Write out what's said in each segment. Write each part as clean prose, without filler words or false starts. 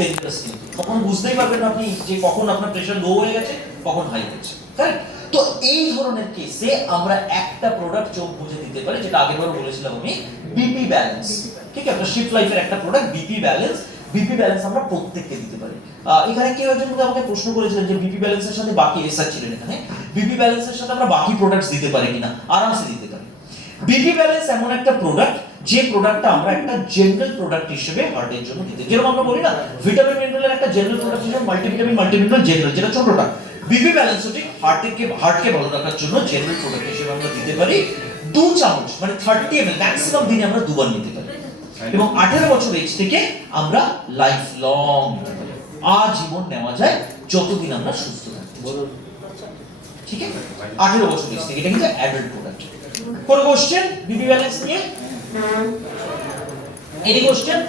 Dangerous কিন্তু, তখন বুঝতেই পারবেন না আপনি যে কখন আপনার প্রেশার লো হয়ে গেছে, কখন হাই হয়েছে, কারেক্ট? তো এই ধরনের কেসে আমরা একটা প্রোডাক্ট চোখ বুঝে দিতে পারি, যেটা আগেরবার বলেছিলাম আমি, বিপি ব্যালেন্স। ঠিক আছে, আমরা শিফট লাইফের একটা product BP balance. BP balance আমরা প্রত্যেককে দিতে পারি। এখানে কেউ একজন আমাকে প্রশ্ন করেছিলেন যে বিপি ব্যালেন্সের সাথে বাকি এসআর ছিলেন এখানে, বিপি ব্যালেন্সের সাথে আমরা বাকি প্রোডাক্টস দিতে পারি কিনা? আরামসে দিতে পারি। বিপি ব্যালেন্স এমন একটা প্রোডাক্ট যে প্রোডাক্টটা আমরা একটা জেনারেল প্রোডাক্ট হিসেবে হার্টের জন্য দিতে, যেরকম আমরা বলি না ভিটামিন মিনারেলের একটা জেনারেল প্রোডাক্ট হিসেবে মাল্টিভিটামিন মাল্টিমিনারেল জেনারেল, যেটা ছোটটা, বিপি ব্যালেন্সও ঠিক হার্টকে ভালো রাখার জন্য জেনারেল প্রোডাক্ট হিসেবে আমরা দিতে পারি। 2 চামচ মানে 30 ml ম্যাক্সিমাম দিনে আমরা দুবার নিতে পারি, এবং 18 বছর এজ থেকে আমরা লাইফ লং নিতে পারি, আজীবন নেওয়া যায় যতদিন আমরা সুস্থ থাকি। ঠিক আছে, 18 বছর এজ থেকে, এটা কিন্তু অ্যাডাল্ট প্রোডাক্ট। কোন কোশ্চেন বিপি ব্যালেন্স নিয়ে? Any question?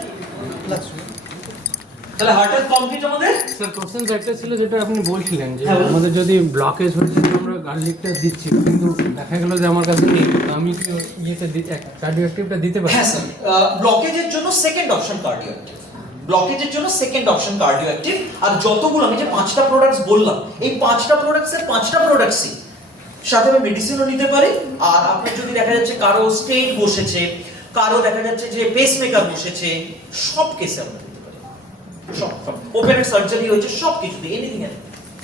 তাহলে হার্টের কমপ্লিট আমাদের। স্যার কোশ্চেন একটা ছিল যেটা আপনি বলছিলেন যে আমাদের যদি ব্লকেজ হচ্ছে আমরা গার্লিকটা দিচ্ছি, কিন্তু দেখা গেল যে আমার কাছে নেই, আমি কি ইয়েতে কার্ডিওঅ্যাক্টিভটা দিতে পারি? হ্যাঁ স্যার, ব্লকেজের জন্য সেকেন্ড অপশন কার্ডিওঅ্যাক্টিভ। ব্লকেজের জন্য সেকেন্ড অপশন কার্ডিওঅ্যাক্টিভ। আর যতগুলো আমি যে 5টা প্রোডাক্টস বললাম, এই 5টা প্রোডাক্টসের 5টা প্রোডাক্টসই সাথে আমি মেডিসিনও নিতে পারি। আর আপনার যদি দেখা যাচ্ছে কারো স্টেট বসেছে, কারো দেখা যাচ্ছে যে পেসমেকার বসেছে, সব কেসে আমরা দিতে পারি, সব ওপেন সার্জারি হয়েছে, সব কিছু এনিথিং এর।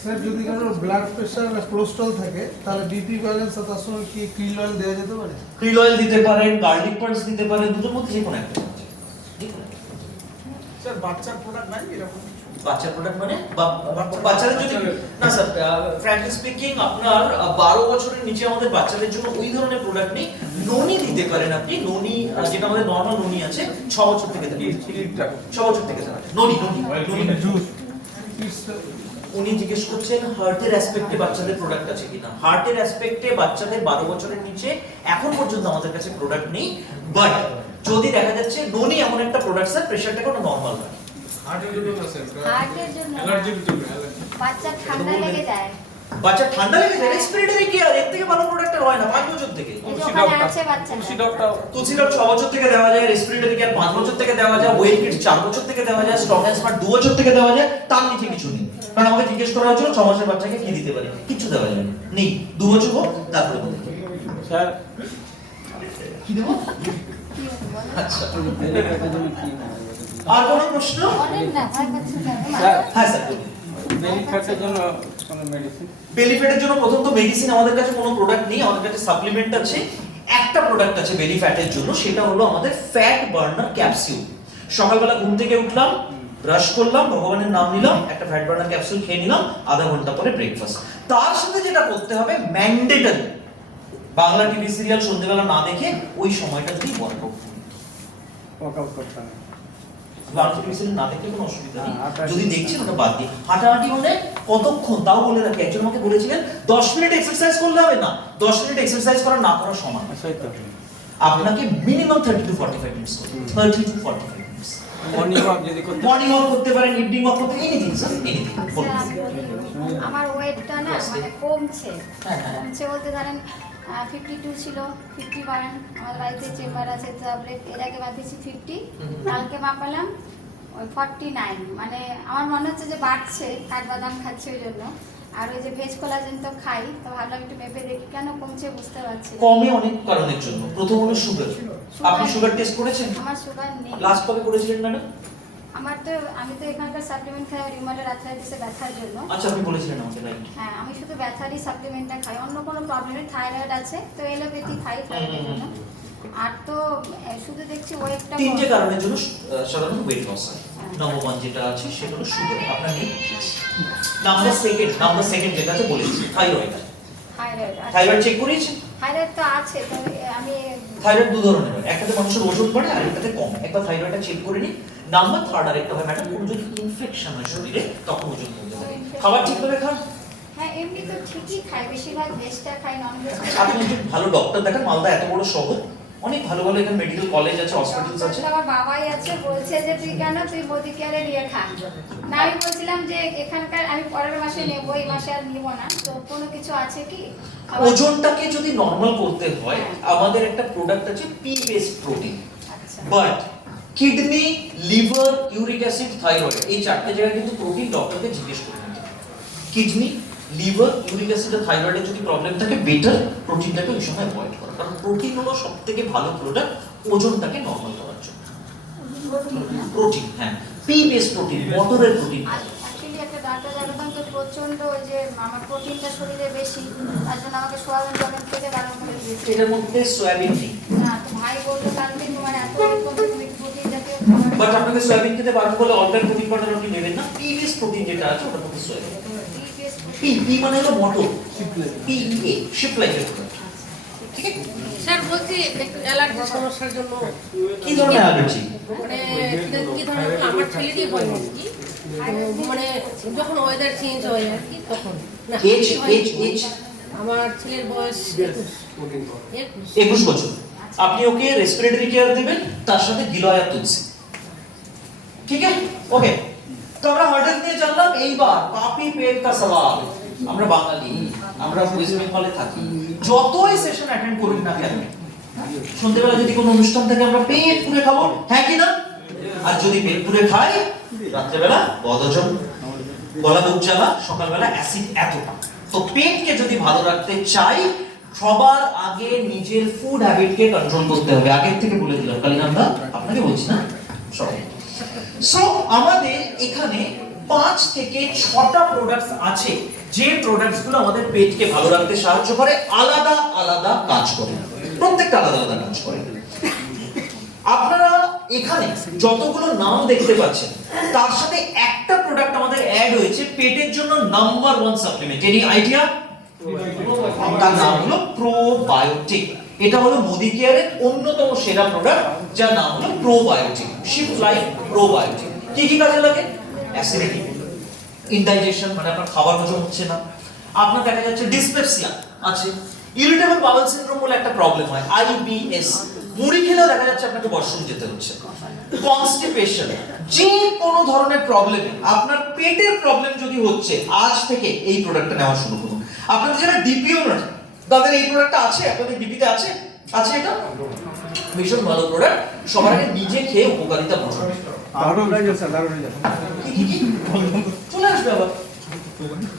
স্যার যদি কারো ব্লাড প্রেশার বা কোলেস্ট্রল থাকে তাহলে বিপি ব্যালেন্স তার সঙ্গে কি ক্রিল অয়েল দেওয়া যেতে পারে? ক্রিল অয়েল দিতে পারেন, গার্লিক পার্স দিতে পারেন, দুটোর মধ্যে যে কোনো একটা। স্যার বাচ্চার প্রোডাক্ট নাই এরকম? বাচ্চার প্রোডাক্ট মানে বাচ্চাদের যদি না স্যার, ফ্র্যাঙ্কলি স্পিকিং আপনার 12 বছরের নিচে আমাদের বাচ্চাদের জন্য ওই ধরনের প্রোডাক্ট নেই। ননি দিতে পারেন আপনি, ননি যেটা আমাদের নরমাল ননি আছে 6 বছর থেকে দেন, 6 বছর থেকে দেন ননি জুস। উনি জিজ্ঞেস করছেন হার্টের অ্যাসপেক্টে বাচ্চাদের প্রোডাক্ট আছে কিনা। হার্টের অ্যাসপেক্টে বাচ্চাদের 12 বছরের নিচে এখন পর্যন্ত আমাদের কাছে প্রোডাক্ট নেই, বাট যদি দেখা যাচ্ছে ননি এমন একটা প্রোডাক্ট স্যার প্রেশারটাকে ওটা নরমাল রাখে। হার্টের জন্য না স্যার, হার্টের জন্য, অ্যালার্জির জন্য। বাচ্চা ঠান্ডা লেগে যায়, বাচ্চা ঠান্ডা লেগে যায়, রেসপিরেটরি কেয়ার এর থেকে ভালো প্রোডাক্ট হয় না 5 বছর থেকে। এই যে ওখানে আছে বাচ্চা, তুলসী ডগটা তুলসী ডগ 6 বছর থেকে দেওয়া যায়, রেসপিরেটরি কেয়ার 5 বছর থেকে দেওয়া যায়, ওয়েল কিটস 4 বছর থেকে দেওয়া যায়, স্ট্রং অ্যান্ড স্মার্ট 2 বছর থেকে দেওয়া যায়, তার নিচে কিছু নেই। কারণ আমাকে জিজ্ঞেস করা হয়েছিল 6 মাসের বাচ্চাকে কি দিতে পারি, কিছু দেওয়া যায় না, নেই। 2 বছর হোক তারপরে বলতে স্যার কি দেব। কি বলো? আচ্ছা, আর কোনো প্রশ্ন? অনেক না ভয় পাচ্ছেন কেন? স্যার হ্যাঁ স্যার বলুন। বেলি ফ্যাটের জন্য কোনো মেডিসিন? বেলি ফ্যাটের জন্য প্রথম তো মেডিসিন আমাদের কাছে কোনো প্রোডাক্ট নেই, আমাদের কাছে সাপ্লিমেন্ট আছে। একটা প্রোডাক্ট আছে বেলি ফ্যাটের জন্য, সেটা হলো আমাদের ফ্যাট বার্নার ক্যাপসুল। সকালবেলা ঘুম থেকে উঠলাম, ব্রাশ করলাম, ভগবানের নাম নিলাম, একটা ফ্যাট বার্নার ক্যাপসুল খেয়ে নিলাম, আধা ঘন্টা পরে ব্রেকফাস্ট। তার সাথে যেটা করতে হবে ম্যান্ডেটরি, বাংলা টিভি সিরিয়াল সন্ধ্যেবেলা না দেখে ওই সময়টা যদি ওয়ার্কআউট করুন। ওয়ার্কআউট করতে হবে। বাংলা টিভি সিরিয়াল না দেখলে কোনো অসুবিধা নেই, যদি দেখছেন ওটা বাদ দিয়ে হাঁটাহাঁটি মানে কতক্ষণ তাও বলে রাখি। একজন আমাকে বলেছিলেন 10 মিনিট এক্সারসাইজ করলে হবে না, 10 মিনিট এক্সারসাইজ করা না করা সমান। সেই তো আপনাকে মিনিমাম 30 টু 45 মিনিটস করতে হবে, 30 টু 45 মিনিটস। মর্নিং ওয়াক যদি করতে মর্নিং ওয়াক করতে পারেন, ইভিনিং ওয়াক করতে, এনিথিং স্যার, এনিথিং। স্যার, আমি বলি, আমার ওয়েটটা না মানে কমছে, হ্যাঁ, হ্যাঁ। কমছে বলতে ধরেন 52 ছিল, 51। আমার বাড়িতে চেম্বার আছে, ট্যাবলেট এর আগে মাপিয়েছি 50, কালকে মাপালাম ওই 49। মানে আমার মনে হচ্ছে যে বাড়ছে, কাঠবাদাম খাচ্ছি ওই জন্য, আর ওই যে ভেজ কোলাজেন তো খাই, তো ভাবলাম একটু মেপে দেখি কেন কমছে বুঝতে পারছি না। কমে অনেক কারণের জন্য। প্রথম হলো সুগার। আপনি সুগার টেস্ট করেছেন? আমার সুগার নেই। লাস্ট কবে করেছিলেন ম্যাডাম? আমার তো, আমি তো এখানকার সাপ্লিমেন্ট খাই রিউমাটয়েড আর্থ্রাইটিসে ব্যথার জন্য। আচ্ছা, আপনি বলেছিলেন আমাকে, রাইট। হ্যাঁ, আমি শুধু ব্যথারই সাপ্লিমেন্টটা খাই, অন্য কোনো প্রবলেমে থাইরয়েড আছে তো এলোপ্যাথি খাই থাইরয়েডের জন্য। আর তো শুধু দেখছি ওয়েটটা 3টে কারণের জন্য সাধারণত ওয়েট লস হয়। নাম্বার 1 যেটা আছে সেটা হলো সুগার, আপনার নেই। নাম্বার সেকেন্ড যেটা আছে বলেছি থাইরয়েড। থাইরয়েড। থাইরয়েড চেক করিয়েছেন? থাইরয়েড তো আছে, তো আমি থাইরয়েড 2 ধরনের হয়, একটাতে মানুষের ওজন বাড়ে আর একটাতে কমে। একবার থাইরয়েডটা চেক করে নিন। নাম্বার 3 আরেকটা হয় ম্যাডাম, কোনো যদি ইনফেকশন হয় শরীরে তখন ওজন কমতে পারে। খাবার ঠিকভাবে খান। হ্যাঁ এমনি তো ঠিকই খাই, বেশিরভাগ ভেজটা খাই, নন ভেজ। আপনি একজন ভালো ডক্টর দেখান, মালদা এত বড় শহর, অনেক ভালো ভালো এখানে মেডিকেল কলেজ আছে, হসপিটালস আছে। আমার বাবাই আছে, বলছে যে তুই কেন, তুই মোদি কেয়ারে নিয়ে খা না। আমি বলছিলাম যে এখানকার আমি পরের মাসে নেবো, এই মাসে আর নিব না, তো কোনো কিছু আছে কি? ওজনটাকে যদি নরমাল করতে হয় হ্যাঁ। আমাদের একটা প্রোডাক্ট আছে পি বেসড প্রোটিন, আচ্ছা। But kidney, liver, uric acid, thyroid, এই চারটে জায়গায় কিন্তু প্রোটিন ডক্টরকে জিজ্ঞেস করে নিতে হবে। কিডনি, লিভার, ইউরিক অ্যাসিড আর থাইরয়েডের যদি প্রবলেম থাকে বেটার প্রোটিনটাকে ওই সময় অ্যাভয়েড করা, কারণ প্রোটিন হলো সবথেকে ভালো প্রোডাক্ট ওজনটাকে নরমাল করার জন্য। প্রোটিন, হ্যাঁ, পি বেস প্রোটিন, মটরের প্রোটিন। অ্যাকচুয়ালি একটা ডাক্তার দেখাতাম তো প্রচন্ড ওই যে আমার প্রোটিনটা শরীরে বেশি, তার জন্য আমাকে সোয়াবিন টবিন খেতে বারণ করে দিয়েছে। এটার মধ্যে সয়াবিন নেই, না তো ভাই বলতো কাল থেকে তোমার এত এরকম তুমি প্রোটিন জাতীয় খাবার বাট আপনাকে সয়াবিন খেতে বারণ করলে অল্টার প্রোটিন পাউডার আপনি নেবেন না। পি বেস প্রোটিন যেটা আছে ওটার মধ্যে সয়াবিন। পি পি মানে হলো মটর, পি এ শিপ লাইকের প্রোডাক্ট। ঠিক আছে, স্যার বলছি একটু অ্যালার্জি সমস্যার জন্য কি ধরনের অ্যালার্জি? মানে কি ধরনের আমার ছেলেরই হয় আর কি, মানে যখন ওয়েদার চেঞ্জ হয় আর কি তখন না, এজ কি হয়? এজ এজ আমার ছেলের বয়স 21 বছর। আপনি ওকে রেসপিরেটরি কেয়ার দেবেন, তার সাথে গিলয়া তুলসী। ঠিক আছে, ওকে। তো আমরা হর্টেল নিয়ে জানলাম। এইবার পাপি পেট কা সওয়াল। আমরা বাঙালি, আমরা ওয়েস্ট বেঙ্গলে থাকি, যতই সেশন অ্যাটেন্ড করুন না কেন, সন্ধ্যেবেলা যদি কোনো অনুষ্ঠান থাকে আমরা পেট পুরে খাবো, হ্যাঁ কি না? আর যদি পেট পুরে খাই, রাত্রেবেলা বদহজম, গলা বুক জ্বালা, সকালবেলা অ্যাসিড এতটা। তো পেটকে যদি ভালো রাখতে চাই, সবার আগে নিজের ফুড হ্যাবিটকে কন্ট্রোল করতে হবে। আগের থেকে বলে দিলাম, কালিন আমরা আপনাকে বলছি না সবাই। সো আমাদের এখানে 5 থেকে 6টা প্রোডাক্টস আছে যে প্রোডাক্টসগুলো আমাদের পেটকে ভালো রাখতে সাহায্য করে, আলাদা আলাদা কাজ করে, প্রত্যেকটা আলাদা আলাদা কাজ করে। আপনারা এখানে যতগুলো নাম দেখতে পাচ্ছেন তার সাথে একটা প্রোডাক্ট আমাদের অ্যাড হয়েছে পেটের জন্য নাম্বার 1 সাপ্লিমেন্ট। Any idea? তার নাম হলো প্রোবায়োটিক। এটা হলো মোদি কেয়ারের অন্যতম সেরা প্রোডাক্ট, যার নাম হলো প্রোবায়োটিক, শিফট লাইফ প্রোবায়োটিক। কি কি কাজে লাগে? অ্যাসিডিটি, ইনডাইজেশন মানে আপনার খাবার হজম হচ্ছে না, আপনার দেখা যাচ্ছে ডিসপেপসিয়া আছে, ইরিটেবল বাউল সিনড্রোম বলে একটা প্রবলেম হয়, আইবিএস, মুড়ি খেলেও দেখা যাচ্ছে আপনাকে ওয়াশরুম যেতে হচ্ছে, কনস্টিপেশন, যে কোনো ধরনের প্রবলেম, আপনার পেটের প্রবলেম যদি হচ্ছে, আজ থেকে এই প্রোডাক্টটা নেওয়া শুরু করুন। আপনাদের যারা ডিপিও না তাদের এই প্রোডাক্টটা আছে, আপনাদের ডিপিতে আছে, আছে এটা ভীষণ ভালো প্রোডাক্ট। সবার আগে নিজে খেয়ে উপকারিতা বুঝুন। কি কি চলে আসবে আবার,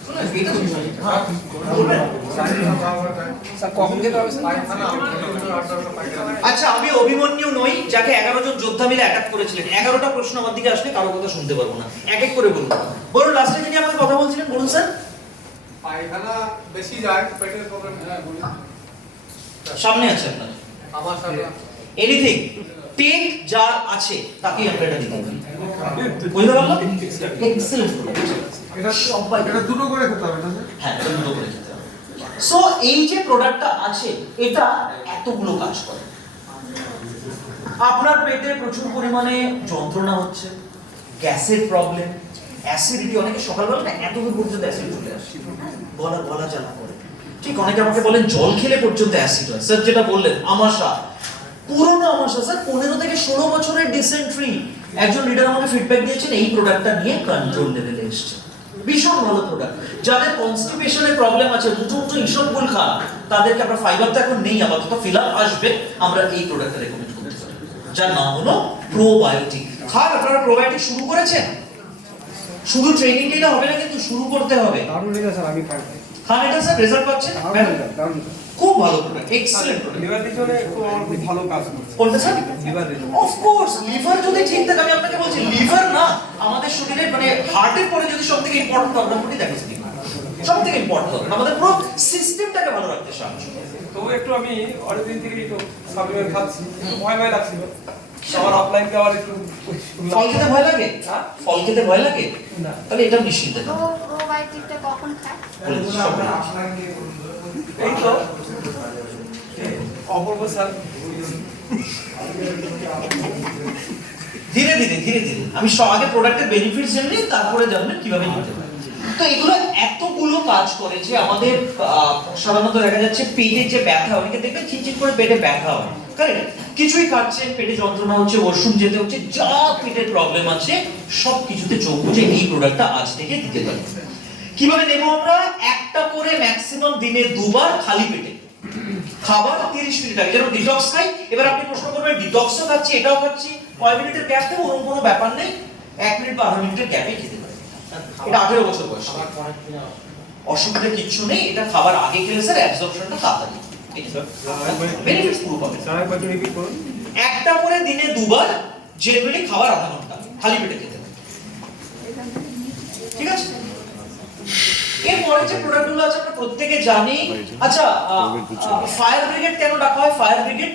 চলে আসবে, এটা হ্যাঁ বলবেন। আচ্ছা, আমি অভিমন্যু নই যাকে 11 জন যোদ্ধা মিলে অ্যাটাক করেছিলেন। 11টা প্রশ্ন আমার দিকে আসলে কারো কথা শুনতে পারবো না, এক এক করে বলুন। বলুন, লাস্টে যিনি আমাকে কথা বলছিলেন, বলুন স্যার। পায়খানা বেশি যায়, পেটের প্রবলেম। সামনে আছে আপনার আমার সাথে এনিথিং, পেট যার আছে তাকেই আমরা এটা দিতে পারি। বুঝতে পারলাম? এক্সেলেন্ট। এটা সবাই এটা দুটো করে খেতে হবে না স্যার? হ্যাঁ, এটা দুটো করে খেতে হবে। সো এই যে প্রোডাক্টটা আছে এটা এতগুলো কাজ করে। আপনার পেটে প্রচুর পরিমাণে যন্ত্রণা হচ্ছে, গ্যাসের প্রবলেম, অ্যাসিডিটি, অনেকে সকালবেলা না এত দূর পর্যন্ত অ্যাসিড চলে আসে, গলা গলা জ্বালা করে। ঠিক, অনেকে আমাকে বলেন জল খেলে পর্যন্ত অ্যাসিড হয়। স্যার যেটা বললেন আমাশা, পুরনো আমাশা স্যার, 15 থেকে 16 বছরের ডিসেন্ট্রি। একজন লিডার আমাকে ফিডব্যাক দিয়েছেন এই প্রোডাক্টটা নিয়ে কন্ট্রোল লেভেলে এসেছে। ভীষণ ভালো প্রোডাক্ট। যাদের কনস্টিপেশনের প্রবলেম আছে, মুখে ইসবগুল খান, তাদেরকে আমরা ফাইবার তো এখন নেই, আপাতত ফিলার আসবে, আমরা এই প্রোডাক্টটা রেকমেন্ড করতে পারি, যার নাম হলো প্রোবায়োটিক। খান, আপনারা প্রোবায়োটিক শুরু করেছেন? শুধু ট্রেনিং নিলে হবে না, কিন্তু শুরু করতে হবে। খান এটা স্যার, রেজাল্ট পাচ্ছেন? খুব ভালো প্রোডাক্ট, এক্সেলেন্ট প্রোডাক্ট। লিভার রিজনে খুব ভালো কাজ করছে। কোনটা sir? Liver reason. Of course, liver যদি ঠিক থাকে, আমি আপনাকে বলছি লিভার না আমাদের শরীরে মানে হার্টের পরে যদি সবথেকে ইম্পর্টেন্ট অর্গান কোনটি দেখেন, সবথেকে ইম্পর্টেন্ট অর্গান, আমাদের পুরো সিস্টেমটাকে ভালো রাখতে সাহায্য করে। তো একটু আমি অনেকদিন থেকে একটু সাপ্লিমেন্ট খাচ্ছি, ভয় ভয় লাগছিল। আমার অফলাইনকে আবার একটু ফল খেতে ভয় লাগে? হ্যাঁ? ফল খেতে ভয় লাগে না। তাহলে এটা নিশ্চিন্তে তো খান। প্রোবায়োটিকটা কখন খায়? বলে দিচ্ছি সব বলে দিচ্ছি। এই তো অপূর্ব স্যার। ধীরে ধীরে ধীরে ধীরে আমি আগে প্রোডাক্টের বেনিফিটস জেনে তারপরে জানবেন কিভাবে নিতে হয়। তো এগুলো এতগুলো কাজ করে যে আমাদের সাধারণত দেখা যাচ্ছে পেটের যে ব্যথা, অনেকে দেখবেন চিনচিন করে পেটে ব্যথা হয়, কারেক্ট? কিছুই খাচ্ছেন, পেটে যন্ত্রণা হচ্ছে, ওয়াশরুম যেতে হচ্ছে, যা পেটের প্রবলেম আছে সব কিছুতে চোখ বুঝে এই প্রোডাক্টটা আজ থেকে দিতে পারি। কিভাবে নেব আমরা? একটা করে ম্যাক্সিমাম দিনে 2 বার খালি পেটে খাবার 30 মিনিট আগে, যেন ডিটক্স খাই। এবার আপনি প্রশ্ন করবেন ডিটক্সও খাচ্ছি, এটাও খাচ্ছি, কয় মিনিটের গ্যাপ দেবো ওরকম কোনো ব্যাপার নেই, 1 মিনিট বা আধা মিনিটের গ্যাপে খেতে পারে। এটা 18 বছর বয়স, অসুবিধা কিচ্ছু নেই। এটা খাবার আগে খেলে স্যার অ্যাবজর্পশনটা তাড়াতাড়ি, বেনিফিটস পুরো পাবে। একটা করে দিনে দুবার, জেনারেলি খাবার আধা ঘন্টা, খালি পেটে খেতে হবে, ঠিক আছে? এরপরে যে প্রোডাক্টগুলো আছে আমরা প্রত্যেকে জানি। আচ্ছা, ফায়ার ব্রিগেড কেন ডাকা হয়? ফায়ার ব্রিগেড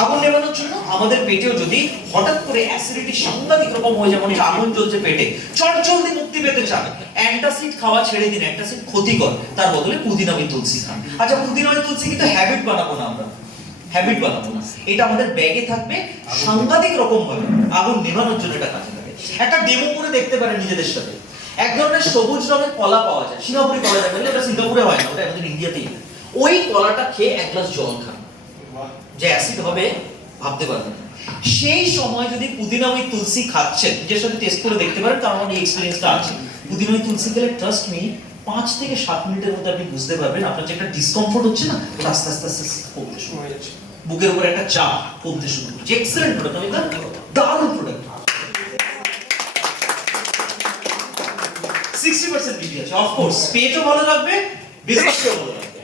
আগুন নেভানোর জন্য। আমাদের পেটেও যদি হঠাৎ করে অ্যাসিডিটি সাংঘাতিক রকম হয়ে যায়, মানে আগুন জ্বলছে পেটে, চটজলদি মুক্তি পেতে চান, অ্যান্টাসিড খাওয়া ছেড়ে দিন, অ্যান্টাসিড ক্ষতিকর, তার বদলে পুদিনা বা তুলসী খান। আচ্ছা, পুদিনা বা তুলসী কিন্তু হ্যাবিট বানাবো না আমরা, হ্যাবিট বানাবো না, এটা আমাদের ব্যাগে থাকবে, সাংঘাতিক রকম ভাবে আগুন নেভানোর জন্য এটা কাজে লাগে। একটা ডেমো করে দেখতে পারেন নিজেদের সাথে। এক ধরনের সবুজ রঙের কলা পাওয়া যায়, সিঙ্গাপুরি কলা যায়, ওটা সিঙ্গাপুরে হয় না, ওটা আমাদের ইন্ডিয়াতেই। ওই কলাটা খেয়ে এক গ্লাস জল খান, যে অ্যাসিড হবে ভাবতে পারবেন। সেই সময় যদি পুদিনা ওই তুলসী খাচ্ছেন, নিজের সাথে টেস্ট করে দেখতে পারেন, কারণ আমার এই এক্সপেরিয়েন্সটা আছে। পুদিনা ওই তুলসী খেলে ট্রাস্ট মি 5 থেকে 7 মিনিটের মধ্যে আপনি বুঝতে পারবেন আপনার যে একটা ডিসকমফোর্ট হচ্ছে না, ওটা আস্তে আস্তে আস্তে কমতে শুরু হয়ে যাচ্ছে, বুকের উপরে একটা চাপ কমতে শুরু করছে। এক্সেলেন্ট প্রোডাক্ট, আমি দারুণ প্রোডাক্ট। 60% বিক্রি আছে, অফ কোর্স পেটও ভালো লাগবে, বিজনেসও ভালো লাগবে,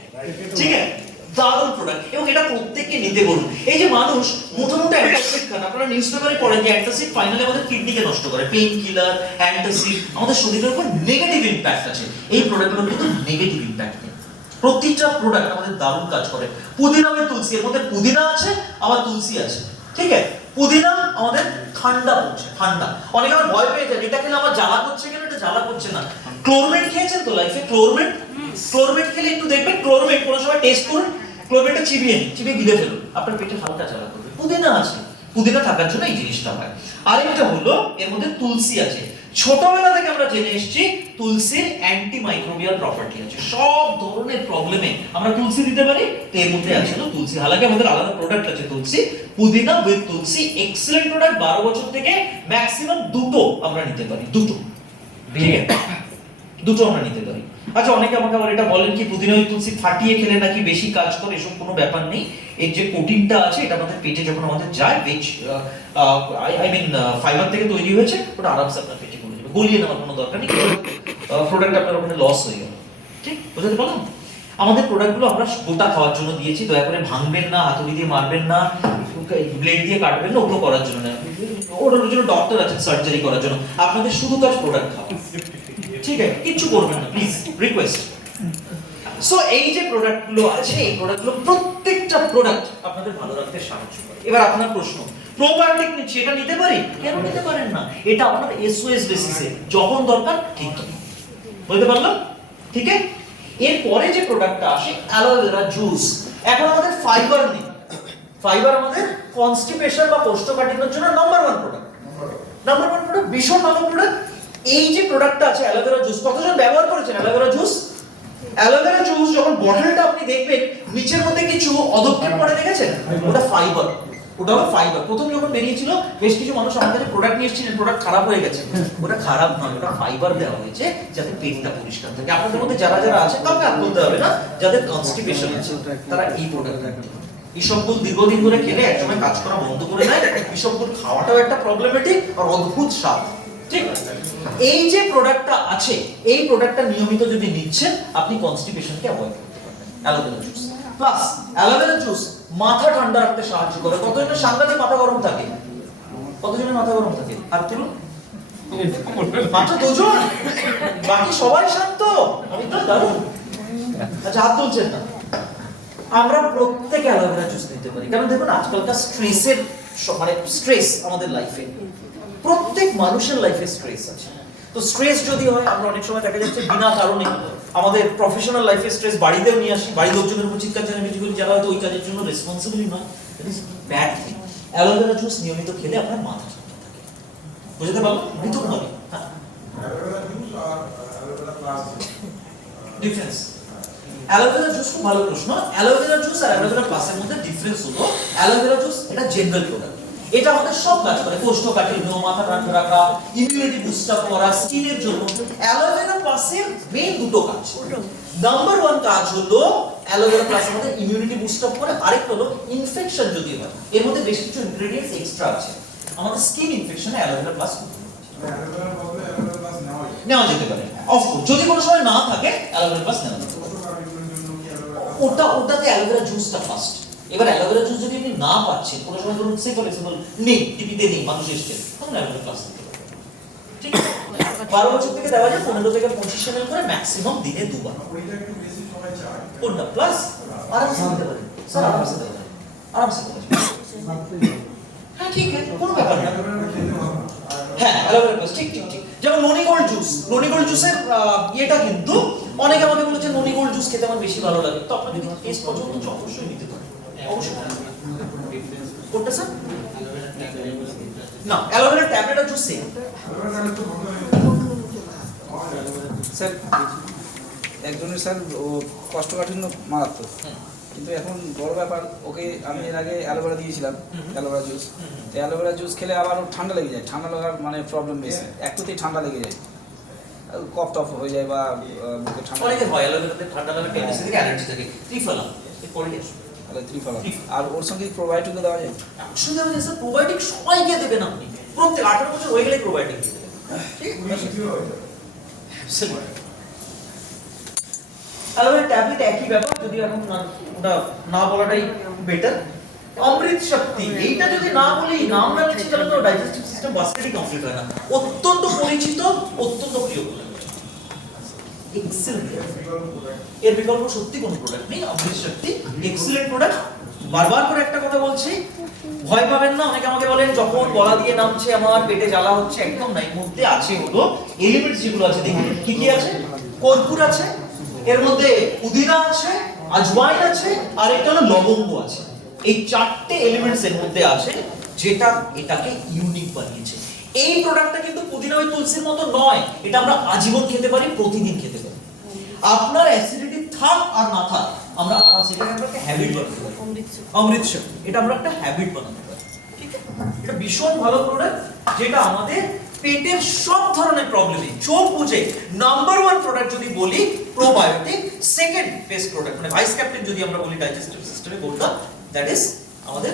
ঠিক আছে? দারুণ প্রোডাক্ট, এবং এটা প্রত্যেককে নিতে বলুন। এই যে মানুষ মোটামুটি অ্যান্টাসিড খান, আপনারা নিউজ পেপারে পড়েন যে অ্যান্টাসিড ফাইনালি আমাদের কিডনিকে নষ্ট করে, পেইন কিলার, অ্যান্টাসিড আমাদের শরীরের উপর নেগেটিভ ইমপ্যাক্ট আছে। এই প্রোডাক্টগুলোর কিন্তু নেগেটিভ ইমপ্যাক্ট নেই, প্রত্যেকটা প্রোডাক্ট আমাদের দারুণ কাজ করে। পুদিনা এবং তুলসী, এর মধ্যে পুদিনা আছে আবার তুলসী আছে, ঠিক আছে? পুদিনা আমাদের ঠান্ডা করছে, ঠান্ডা। অনেকে আমার ভয় পেয়ে যায়, এটা খেলে আমার জ্বালা করছে কেন? এটা জ্বালা করছে না। ক্লোরমেট খেয়েছেন তো লাইফে? ক্লোরমেট, ক্লোরমেট খেলে একটু দেখবেন, ক্লোরমেট কোনো সময় টেস্ট করুন, ক্লোরমেটটা চিবিয়ে নিন, চিবিয়ে গিলে ফেলুন, আপনার পেটে হালকা জ্বালা করবে। পুদিনা আছে, পুদিনা থাকার জন্য এই জিনিসটা হয়। আরেকটা হলো এর মধ্যে তুলসী আছে। ছোটবেলা থেকে আমরা জেনে এসেছি তুলসীর অ্যান্টি মাইক্রোবিয়াল প্রপার্টি আছে, সব ধরনের প্রবলেমে আমরা তুলসী দিতে পারি। তো এর মধ্যে আছে তুলসী, হালাকি আমাদের আলাদা প্রোডাক্ট আছে তুলসী, পুদিনা উইথ তুলসী, এক্সেলেন্ট প্রোডাক্ট। 12 বছর থেকে ম্যাক্সিমাম দুটো আমরা নিতে পারি, দুটো, ঠিক আছে? দুটো আমরা নিতে পারি। আচ্ছা, অনেকে আমাকে আবার এটা বলেন কি পুদিনা ওই তুলসী ফাটিয়ে খেলে নাকি বেশি কাজ করে, এসব কোনো ব্যাপার নেই। এর যে কোটিংটা আছে এটা আমাদের পেটে যখন আমাদের যায়, বেচ আই মিন ফাইবার থেকে তৈরি হয়েছে, ওটা আরামসে আপনার পেটে গলে যাবে, গলিয়ে নেওয়ার কোনো দরকার নেই, প্রোডাক্ট আপনার ওখানে লস হয়ে যাবে, ঠিক বুঝতে পারলাম? আমাদের প্রোডাক্টগুলো আমরা গোটা খাওয়ার জন্য দিয়েছি, দয়া করে ভাঙবেন না, হাতুড়ি দিয়ে মারবেন না, ব্লেড দিয়ে কাটবেন না, ওগুলো করার জন্য না। ওটার জন্য ডক্টর আছে সার্জারি করার জন্য, আপনাদের শুধু কাজ প্রোডাক্ট খাওয়া, ঠিক আছে? কিচ্ছু করবেন না, প্লিজ, রিকোয়েস্ট। সো এই যে প্রোডাক্টগুলো আছে, এই প্রোডাক্টগুলো প্রত্যেকটা প্রোডাক্ট আপনাদের ভালো রাখতে সাহায্য করে। এবার আপনার প্রশ্ন, প্রোবায়োটিক নিচ্ছি, এটা নিতে পারি? কেন নিতে পারেন না? এটা আপনার এসওএস বেসিসে যখন দরকার ঠিক তখন, বলতে পারলাম, ঠিক আছে? এরপরে যে প্রোডাক্টটা আসে অ্যালোভেরা জুস। এখন আমাদের ফাইবার নেই, ফাইবার আমাদের কনস্টিপেশন বা কোষ্ঠকাঠিন্যের জন্য নাম্বার 1 প্রোডাক্ট, নাম্বার 1 প্রোডাক্ট, ভীষণ ভালো প্রোডাক্ট। এই যে প্রোডাক্টটা আছে অ্যালোভেরা জুস, কতজন ব্যবহার করেছেন অ্যালোভেরা জুস? অ্যালোভেরা জুস যখন বটলটা আপনি দেখবেন নিচের মধ্যে কিছু অদক্ষেপ পড়ে দেখেছেন, ওটা ফাইবার, ওটা হলো ফাইবার। প্রথম যখন বেরিয়েছিল বেশ কিছু মানুষ আমাদের কাছে প্রোডাক্ট নিয়ে এসেছিলেন, প্রোডাক্ট খারাপ হয়ে গেছে, ওটা খারাপ নয়, ওটা ফাইবার দেওয়া হয়েছে যাতে পেটটা পরিষ্কার থাকে। আপনাদের মধ্যে যারা যারা আছে কাউকে আর বলতে হবে না, যাদের কনস্টিপেশন আছে তারা এই প্রোডাক্ট রাখবেন। ইসবগুল দীর্ঘদিন ধরে খেলে একসময় কাজ করা বন্ধ করে দেয়, ইসবগুল খাওয়াটাও একটা প্রবলেমেটিক আর অদ্ভুত স্বাদ, ঠিক? এই যে প্রোডাক্টটা আছে, এই প্রোডাক্টটা নিয়মিত যদি নিচ্ছেন আপনি কনস্টিপেশনকে অ্যাভয়েড করতে পারবেন। Aloe vera juice plus aloe vera juice মাথা ঠান্ডা রাখতে সাহায্য করে। কতজনের সাংঘাতিক মাথা গরম থাকে? কতজনের মাথা গরম থাকে? হাত তুলুন, মাত্র 2 জন, বাকি সবাই শান্ত। আমি তো দারুণ। আচ্ছা, হাত তুলছেন না। আমরা প্রত্যেকে অ্যালোভেরা জুস নিতে পারি, কারণ দেখুন আজকালকার স্ট্রেসের, মানে স্ট্রেস আমাদের লাইফে, প্রত্যেক মানুষের লাইফে স্ট্রেস আছে। তো স্ট্রেস যদি হয়, আমরা অনেক সময় দেখা যাচ্ছে বিনা কারণে আমাদের প্রফেশনাল লাইফে স্ট্রেস বাড়িতেও নিয়ে আসি, বাড়ির লোকজনের উপর চিৎকার চেঁচামেচি করি, যারা হয়তো ওই কাজের জন্য রেসপন্সিবল নয়। It is bad thing. Aloe vera juice নিয়মিত খেলে আপনার মাথা ঠান্ডা থাকে, বুঝতে পারলো? মৃত্যু নয়। হ্যাঁ, ডিফারেন্স অ্যালোভেরা জুস খুব ভালো প্রশ্ন। অ্যালোভেরা জুস আর অ্যালোভেরা প্লাসের মধ্যে ডিফারেন্স হলো অ্যালোভেরা জুস এটা জেনারেল প্রোডাক্ট, এটা আমাদের সব কাজ করে, কোষ্ঠকাঠিন্য, মাথা ঠান্ডা রাখা, ইমিউনিটি বুস্ট আপ করা, স্কিনের জন্য। অ্যালোভেরা প্লাসের মেইন দুটো কাজ। নাম্বার 1 কাজ হলো অ্যালোভেরা প্লাস আমাদের ইমিউনিটি বুস্ট আপ করে, আরেকটা হলো ইনফেকশন যদি হয়, এর মধ্যে বেশ কিছু ইনগ্রেডিয়েন্টস এক্সট্রা আছে আমাদের স্কিন ইনফেকশনে অ্যালোভেরা প্লাস নেওয়া যেতে পারে। অফকোর্স যদি কোনো সময় না থাকে অ্যালোভেরা প্লাস নেওয়া যেতে পারে। ওটাতে অ্যালোভেরা জুসটা ফার্স্ট। এবার অ্যালোভেরা জুস যদি আপনি না পাচ্ছেন, কোনো সময় ধরুন সে ফর এক্সাম্পল নেই, টিপিতে নেই, মানুষ এসছে, তখন অ্যালোভেরা প্লাস দিতে পারে। ঠিক আছে? 12 বছর থেকে দেওয়া যায় 15 থেকে 25 ml করে, ম্যাক্সিমাম দিনে 2 বার। কোনটা প্লাস আরামসে দিতে পারেন স্যার, আরামসে দিতে পারেন, আরামসে দিতে পারেন। হ্যাঁ ঠিক আছে, কোনো ব্যাপার না। হ্যাঁ অ্যালোভেরা প্লাস, ঠিক ঠিক ঠিক। যেমন ননি গোল্ড জুস, ননি গোল্ড জুসের ইয়েটা কিন্তু অনেকে আমাকে বলেছে ননি গোল্ড জুস খেতে আমার বেশি ভালো লাগে, তো আপনার যদি টেস্ট পছন্দ হচ্ছে অবশ্যই নিতে পারেন, অবশ্যই। কোনটা স্যার? না অ্যালোভেরা ট্যাবলেট আর জুস সেম। স্যার একজনের স্যার ও কোষ্ঠকাঠিন্য মারাত্মক, কিন্তু এখন বড় ব্যাপার, ওকে আমি এর আগে অ্যালোভেরা দিয়েছিলাম, অ্যালোভেরা জুস। তো অ্যালোভেরা জুস খেলে আবার ওর ঠান্ডা লেগে যায়, ঠান্ডা লাগার মানে প্রবলেম বেশি, একটুতেই ঠান্ডা লেগে যায়, কফ টফ হয়ে যায় বা বুকে ঠান্ডা। অনেকের হয় অ্যালোভেরাতে ঠান্ডা লাগার টেন্ডেন্সি থেকে অ্যালার্জি থাকে। ত্রিফলা এরপরে আসুন। তাহলে ত্রিফলা। আর ওর সঙ্গে প্রোবায়োটিকও দেওয়া যায়? শুধু আমি স্যার প্রোবায়োটিক সবাইকে দেবেন আপনি, প্রত্যেক 18 বছর হয়ে গেলে প্রোবায়োটিক দিতে দেবেন। ঠিক আছে? অ্যালোভেরা ট্যাবলেট একই ব্যাপার, যদি এখন ওটা না বলাটাই বেটার। অমৃত শক্তি, এইটা যদি না বলি, নাম না লিখছি, তাহলে তো ডাইজেস্টিভ সিস্টেম বাস্কেটই কমপ্লিট হয় না। অত্যন্ত পরিচিত, অত্যন্ত প্রিয় প্রোডাক্ট, এক্সেলেন্ট। এর বিকল্প সত্যি কোনো প্রোডাক্ট নেই। অমৃত শক্তি এক্সেলেন্ট প্রোডাক্ট। বারবার করে একটা কথা বলছি, ভয় পাবেন না। অনেকে আমাকে বলেন যখন গলা দিয়ে নামছে আমার পেটে জ্বালা হচ্ছে, একদম না। এর মধ্যে আছে হলো এলিমেন্টস যেগুলো আছে, দেখুন কি কি আছে। কর্পূর আছে, এর মধ্যে পুদিনা আছে, আজওয়াইন আছে, আর একটা হলো লবঙ্গ আছে। এই 4টে এলিমেন্টস এর মধ্যে আছে, যেটা এটাকে ইউনিক বানিয়েছে। এই প্রোডাক্টটা কিন্তু পুদিনা ওই তুলসীর মতো নয়, এটা আমরা আজীবন খেতে পারি, প্রতিদিন খেতে পারি। আপনার অ্যাসিডিটি থাক আর না থাক, আমরা আরামসে এটাকে আমরা একটা হ্যাবিট বানাতে পারি। অমৃত শক্তি, এটা আমরা একটা হ্যাবিট বানাতে পারি। ঠিক আছে? এটা ভীষণ ভালো প্রোডাক্ট, যেটা আমাদের পেটের সব ধরনের প্রবলেমে চোখ বুঝে নাম্বার 1 প্রোডাক্ট যদি বলি প্রোবায়োটিক, সেকেন্ড বেস্ট প্রোডাক্ট মানে ভাইস ক্যাপ্টেন যদি আমরা বলি ডাইজেস্টিভ সিস্টেমে কোনটা, দ্যাট ইজ আমাদের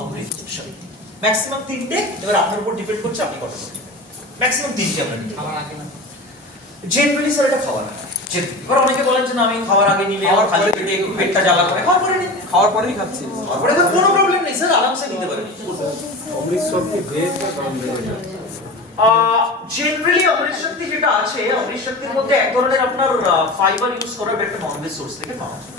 অমৃত শক্তি। ম্যাক্সিমাম 3টে, এবার আপনার উপর ডিপেন্ড করছে আপনি কত করতে পারেন। ম্যাক্সিমাম 3টে আমরা নিতে পারি। জেনারেলি স্যার এটা খাওয়ার আগে। এবার অনেকে বলেন যে না আমি খাওয়ার আগে নিলে আমার খালি পেটে একটু পেটটা জ্বালা করে, খাওয়ার পরে নিন। খাওয়ার পরেই খাচ্ছি, খাওয়ার পরে কোনো প্রবলেম নেই স্যার, আরামসে নিতে পারেন। অমৃত শক্তি ভেজ বা নন ভেজ? জেনারেলি অমৃত শক্তি যেটা আছে, অমৃত শক্তির মধ্যে এক ধরনের আপনার ফাইবার ইউজ করার একটা নন ভেজ সোর্স থেকে পাওয়া যায়।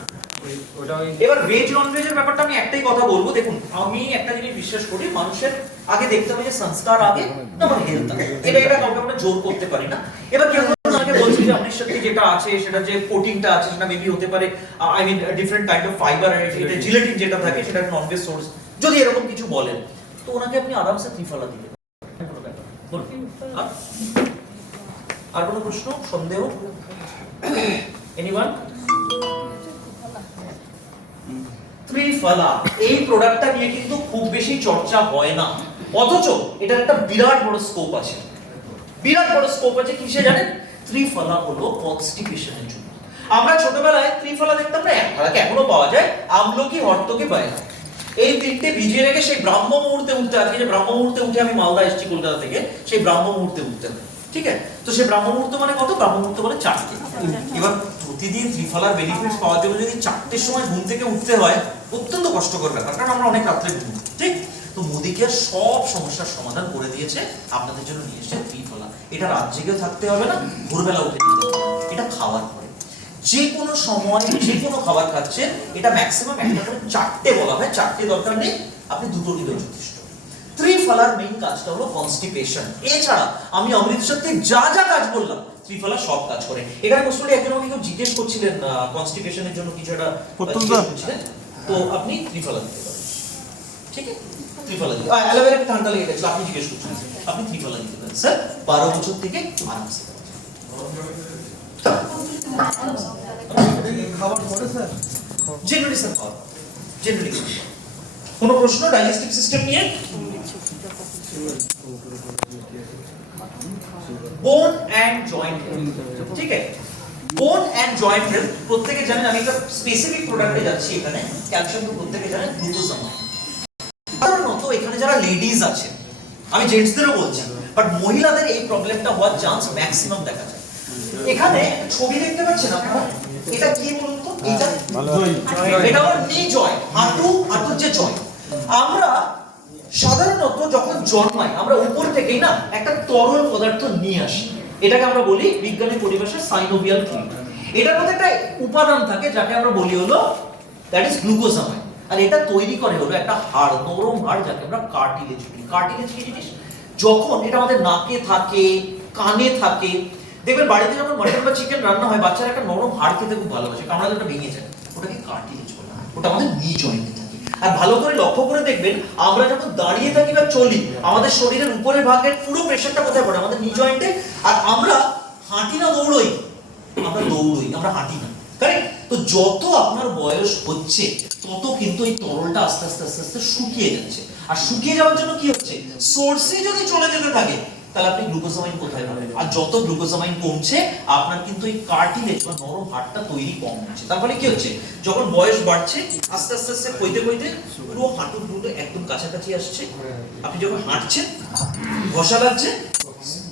এবার ভেজ নন ভেজের ব্যাপারটা আমি একটাই কথা বলবো, দেখুন আমি একটা জিনিস বিশ্বাস করি, মানুষের আগে দেখতে হবে যে সংস্কার আগে তারপর হেলথ আগে। এটা কাউকে আমরা জোর করতে পারি না। এবার কেউ আমাকে বলছে যে অমৃত শক্তি যেটা আছে সেটা যে প্রোটিনটা আছে সেটা মেবি হতে পারে I mean different kind of fibre, এটা জিলেটিন যেটা থাকে সেটা নন ভেজ সোর্স, যদি এরকম কিছু বলেন তো ওনাকে আপনি আরামসে ত্রিফলা দিতে পারেন। আর কোনো প্রশ্ন, সন্দেহ? এনিওয়ান? ত্রিফলা এই প্রোডাক্টটা নিয়ে কিন্তু খুব বেশি চর্চা হয় না, অথচ এটার একটা বিরাট বড় স্কোপ আছে। বিরাট বড় স্কোপ আছে কিসে জানেন? ত্রিফলা হলো কনস্টিপেশনের জন্য। আমরা ছোটবেলায় ত্রিফলা দেখতাম না, একফলাকে এখনো পাওয়া যায়, আমলকি, হর্তকি, বায়না। এই 3টে ভিজিয়ে রেখে সেই ব্রাহ্ম মুহূর্তে উঠতে, আজকে যে ব্রাহ্ম মুহূর্তে উঠে আমি মালদা এসেছি কলকাতা থেকে, সেই ব্রাহ্ম মুহূর্তে উঠতে হবে। ঠিক আছে? তো সেই ব্রাহ্ম মুহূর্ত মানে কত? ব্রাহ্ম মুহূর্ত মানে 4টে। এবার প্রতিদিন ত্রিফলার বেনিফিটস পাওয়ার জন্য যদি 4টের সময় ঘুম থেকে উঠতে হয়, অত্যন্ত কষ্টকর ব্যাপার, কারণ আমরা অনেক রাত্রে ঘুম। ঠিক? তো মোদি কেয়ার সব সমস্যার সমাধান করে দিয়েছে, আপনাদের জন্য নিয়ে এসেছে ত্রিফলা। এটা রাত জেগেও থাকতে হবে না, ভোরবেলা উঠে নিতে হবে। এটা খাওয়ার পরে যে কোনো সময় যে কোনো খাবার খাচ্ছেন, এটা ম্যাক্সিমাম একটা করে 4টে বলা হয়, 4টে দরকার নেই, আপনি 2টো নিলেও যথেষ্ট। ত্রিফলার মেইন কাজটা হলো কনস্টিপেশন। এছাড়া আমি অমৃত শক্তি যা যা কাজ বললাম ত্রিফলা সব কাজ করে। এখানে কোশ্চেনটি একজন আমাকে কেউ জিজ্ঞেস করছিলেন কনস্টিপেশনের জন্য কিছু একটা করছিলেন, তো আপনি ত্রিফলা দিতে পারেন। ঠিক আছে? ত্রিফলা দিতে অ্যালোভেরা ঠান্ডা লেগে গেছে, আপনি জিজ্ঞেস করছেন, আপনি ত্রিফলা দিতে পারেন স্যার। 12 বছর থেকে আরামসে খাবার পরে স্যার জেনারেলি স্যার খাওয়া জেনারেলি। কোনো প্রশ্ন ডাইজেস্টিভ সিস্টেম নিয়ে? বোন অ্যান্ড জয়েন্ট হেলথ। ঠিক আছে? বোন অ্যান্ড জয়েন্ট হেলথ প্রত্যেকে জানেন, আমি একটা স্পেসিফিক প্রোডাক্টে যাচ্ছি। এখানে ক্যালসিয়াম তো প্রত্যেকে জানেন, গ্লুকোজামাইন। সাধারণত এখানে যারা লেডিজ আছে আমি জেন্টসদেরও বলছি, বাট মহিলাদের এই প্রবলেমটা হওয়ার চান্স ম্যাক্সিমাম দেখা যায়। এখানে একটা ছবি দেখতে পাচ্ছেন আপনারা, এটা কি বলুন তো? এটা এটা হলো নি জয়, হাঁটুর যে জয়। আমরা সাধারণত যখন জন্মাই আমরা উপর থেকেই না একটা তরল পদার্থ নিয়ে আসি, এটাকে আমরা বলি বিজ্ঞানের পরিভাষায় সাইনোভিয়াল ফ্লুইড। এটার মধ্যে একটা উপাদান থাকে যাকে আমরা বলি হলো দ্যাট ইজ গ্লুকোজামাইন, আর এটা তৈরি করে হলো একটা হাড়, নরম হাড় যাকে আমরা কার্টিলেজ বলি। কার্টিলেজ কি জিনিস? যখন এটা আমাদের নাকে থাকে, কানে থাকে, দেখবেন বাড়িতে যখন মাটন বা চিকেন রান্না হয় বাচ্চারা একটা নরম হাড় খেতে খুব ভালোবাসে, কামড়ালে ওটা ভেঙে যায়, ওটাকে কার্টিলেজ বলে, ওটা আমাদের নি জয়েন্টে থাকে। আর ভালো করে লক্ষ্য করে দেখবেন আমরা যখন দাঁড়িয়ে থাকি বা চলি আমাদের শরীরের উপরের ভাগের পুরো প্রেশারটা কোথায় পড়ে? আমাদের নি জয়েন্টে। আর আমরা হাঁটি না দৌড়ই, আমরা হাঁটি না, কারেক্ট? তো যত আপনার বয়স হচ্ছে তত কিন্তু এই তরলটা আস্তে আস্তে আস্তে আস্তে শুকিয়ে যাচ্ছে, আর শুকিয়ে যাওয়ার জন্য কি হচ্ছে? সোর্সে যদি চলে যেতে থাকে তাহলে আপনি গ্লুকোজামাইন কোথায় পাবেন? আর যত গ্লুকোজামাইন কমছে আপনার কিন্তু এই কার্টিলেজ বা নরম হাড়টা তৈরি কম হচ্ছে। তার ফলে কি হচ্ছে? যখন বয়স বাড়ছে আস্তে আস্তে আস্তে কইতে কইতে পুরো হাঁটুর দুটো একদম কাছাকাছি আসছে। আপনি যখন হাঁটছেন ঘষা লাগছে,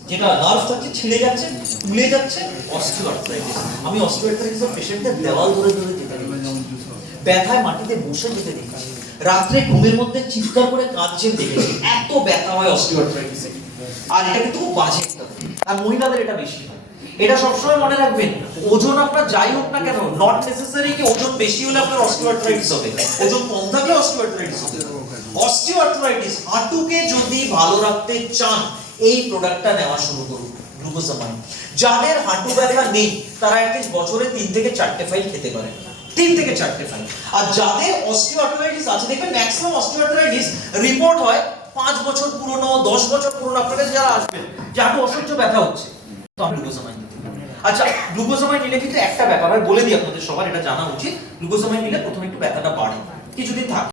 যেটা নার্ভ থাকছে ছিঁড়ে যাচ্ছে, ফুলে যাচ্ছে, অস্টিওআর্থ্রাইটিস। আমি অস্টিওআর্থ্রাইটিসের পেশেন্টদের দেওয়াল ধরে ধরে যেতে দেখেছি, ব্যথায় মাটিতে বসে যেতে দেখেছি, রাত্রে ঘুমের মধ্যে চিৎকার করে কাঁদছেন দেখেছি, এত ব্যথা হয় অস্টিওআর্থ্রাইটিসে। আর এটা কিন্তু খুব বাজে একটা, আর মহিলাদের এটা বেশি হয়। এটা সবসময় মনে রাখবেন, ওজন আপনার যাই হোক না কেন, নট নেসেসারি কি ওজন বেশি হলে আপনার অস্টিওআর্থ্রাইটিস হবে, ওজন কম থাকলে অস্টিওআর্থ্রাইটিস হবে। অস্টিওআর্থ্রাইটিস হাঁটুকে যদি ভালো রাখতে চান এই প্রোডাক্টটা নেওয়া শুরু করুন, গ্লুকোজামাইন। যাদের হাঁটু ব্যথা নেই তারা অ্যাটলিস্ট বছরে 3 থেকে 4টে ফাইল খেতে পারে, 3 থেকে 4টে ফাইল। আর যাদের অস্টিওআর্থ্রাইটিস আছে, দেখবেন ম্যাক্সিমাম অস্টিওআর্থ্রাইটিস রিপোর্ট হয় 5 বছর পুরনো, 10 বছর পুরনো। আপনার কাছে যারা আসবেন যে হাঁটু অসহ্য ব্যথা হচ্ছে, তো আপনি গ্লুকোজামাইন দিতে পারেন। আচ্ছা, গ্লুকোজামাইন নিলে কিন্তু একটা ব্যাপার হয়, বলে দিই আপনাদের সবার এটা জানা উচিত, গ্লুকোজামাইন নিলে প্রথমে একটু ব্যথাটা বাড়ে, কিছুদিন থাকে।